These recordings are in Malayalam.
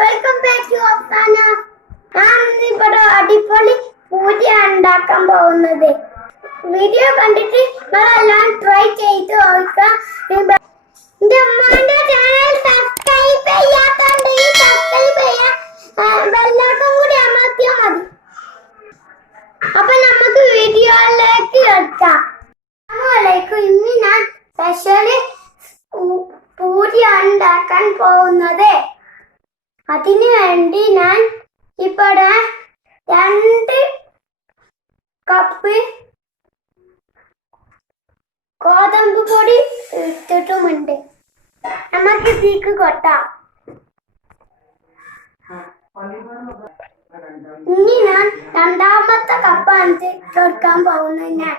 Welcome back to Hafsa Naz. ഞാൻ ഇവിടെ അടിപൊളി പൂരി ഉണ്ടാക്കാൻ പോകുന്നത്. വീഡിയോ കണ്ടിട്ട് നിങ്ങളെല്ലാം ട്രൈ ചെയ്ത് നോക്കുക. എൻ്റെ അമ്മേൻ്റെ ചാനൽ സബ്സ്ക്രൈബ് ചെയ്യാത്തുണ്ടെങ്കിൽ സബ്സ്ക്രൈബ് ചെയ്യാൻ ബെല്ലൈക്കൺ കൂടി അമർത്തിയാൽ മതി. അപ്പൊ നമുക്ക് വീഡിയോയിലേക്ക് കിടക്കാം. ഇന്ന് ഞാൻ സ്പെഷ്യലി പൂരി ഉണ്ടാക്കാൻ പോകുന്നത്. അതിനു വേണ്ടി ഞാൻ ഇവിടെ 2 കപ്പ് ഗോതമ്പ് പൊടി ഇട്ടിട്ടുമുണ്ട്. നമുക്ക് ഇതിലേക്ക് കൊട്ടാം. ഇനി ഞാൻ 2ാമത്തെ കപ്പാണ് ഇട്ടെടുക്കാൻ പോകുന്നത്. ഞാൻ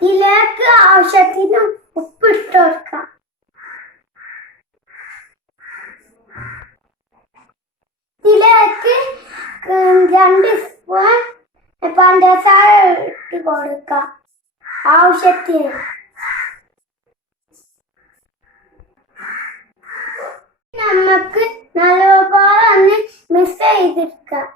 ഇതിലേക്ക് ആവശ്യത്തിന് ഉപ്പ് ഇട്ട് കൊടുക്കാം. ഇതിലേക്ക് 2 സ്പൂൺ പഞ്ചസാര ഇട്ട് കൊടുക്കാം ആവശ്യത്തിന്. നമുക്ക് നല്ലപോലെ ഒന്ന് മിക്സ് ചെയ്തെടുക്കാം.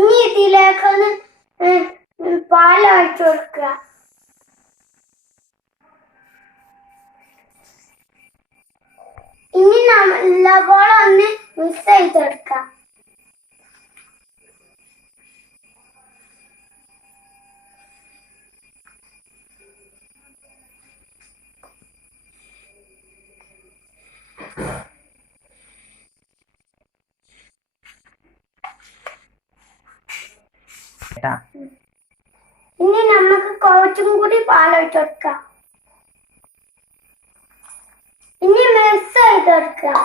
ഇനി ഇതിലേക്കൊന്ന് പാൽ ഒഴിച്ചു കൊടുക്കുക. ഇനി നല്ലപോലെ ഒന്ന് മിക്സ് ചെയ്തെടുക്കാം. ഇനി നമുക്ക് കുറച്ചും കൂടി പാലൊഴിച്ച് കൊടുക്കാം. ഇനി മിക്സ് ചെയ്തെടുക്കാം.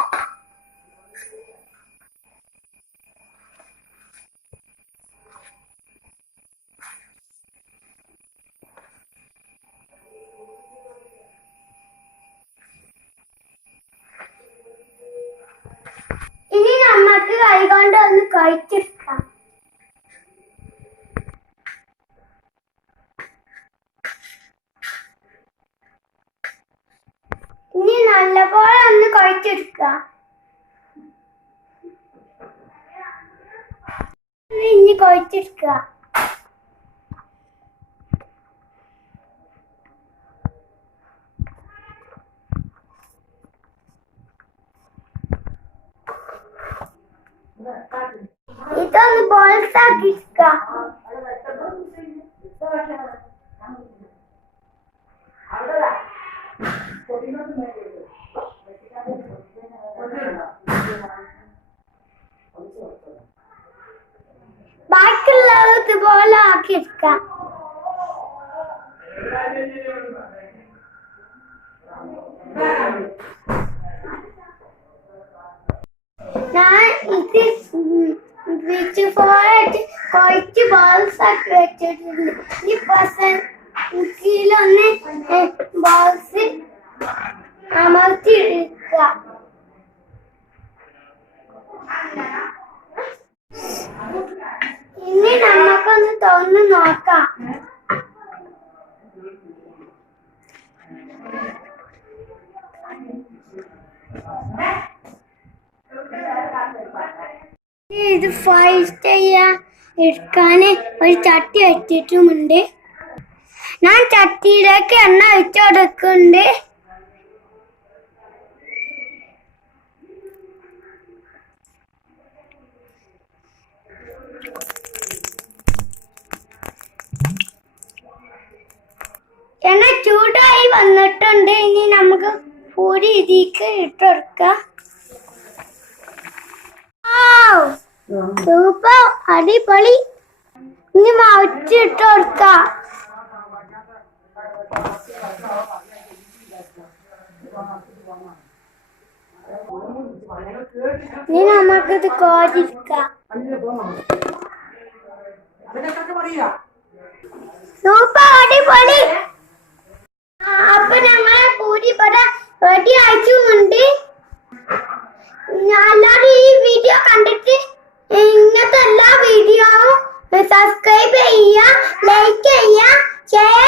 ഇനി നമുക്ക് കൈകൊണ്ട് ഒന്ന് കഴിച്ചെടുക്കാം. ഇനി നല്ലപോലെ ഒന്ന് കഴിച്ചെടുക്കുക. ഇനി കഴിച്ചെടുക്കുക. ഇതൊന്ന് ബോൾസ് ആക്കി എടുക്കുക. ബാക്കിയുള്ളത് ഇതുപോലെ ആക്കിയെടുക്കാം. ഞാൻ ഇത് കുറച്ച് ബോൾസ് ആക്കി വെച്ചിട്ടുണ്ട്. ഈ കിലൊന്ന് ബോൾസ് അമർത്തി എടുക്കുക. ഇനി നമുക്കൊന്ന് തുറന്ന് നോക്കാം. ഇത് ഫ്രൈ ചെയ്യാൻ എടുക്കാൻ ഒരു ചട്ടി വെച്ചിട്ടുമുണ്ട്. ഞാൻ ചട്ടിയിലേക്ക് എണ്ണ ഒഴിച്ചു കൊടുക്കുന്നുണ്ട്. എണ്ണ ചൂടായി വന്നിട്ടുണ്ട്. ഇനി നമുക്ക് പൂരി ഇതിലേക്ക് ഇട്ടെടുക്കാം. സൂപ്പർ, അടിപൊളി. ഇനി മറിച്ചിട്ട് കൊടുക്കാം. ഇനി നമുക്കിത് കോരിക്കാം. സൂപ്പർ, അടിപൊളി. അപ്പൊ ഞങ്ങളെ പൂരി ഇവിടെ റെഡി ആയിട്ടുണ്ട്. എല്ലാവരും ഈ വീഡിയോ കണ്ടിട്ട് ഇങ്ങനത്തെ എല്ലാ വീഡിയോവും സബ്സ്ക്രൈബ് ചെയ്യുക, ലൈക്ക് ചെയ്യുക, ഷെയർ